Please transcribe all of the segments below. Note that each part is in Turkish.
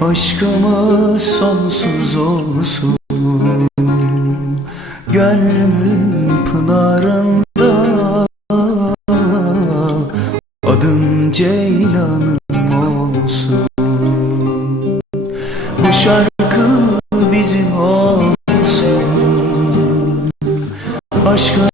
Aşkımız sonsuz olsun Gönlümün pınarında Adın Ceylanım olsun. Bu şarkı bizim olsun. Aşkımız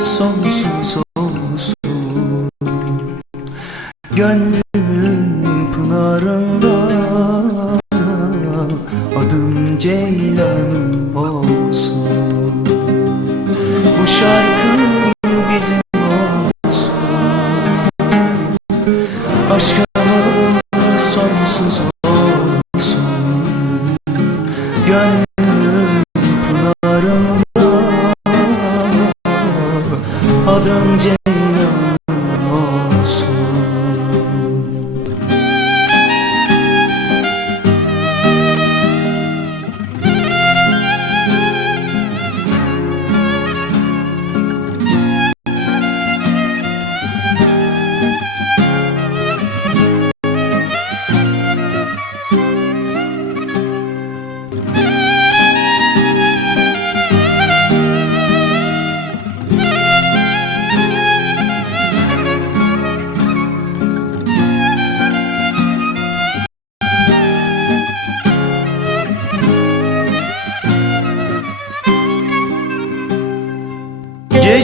sonsuz olsun Gönlümün pınarında Adım Ceylanım olsun. Bu şarkı bizim olsun. Aşkımız sonsuz olsun. Gönlümün pınarında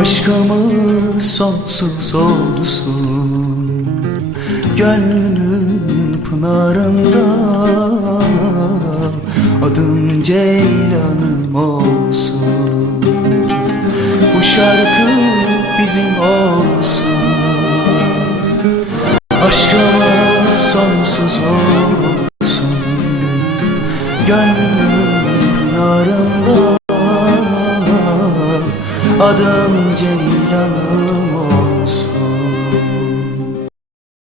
Aşkımız sonsuz olsun Gönlümün pınarında. Adım Ceylanım olsun Bu şarkı bizim olsun. Aşkımız sonsuz olsun Gönlümün pınarında Adım Ceylanım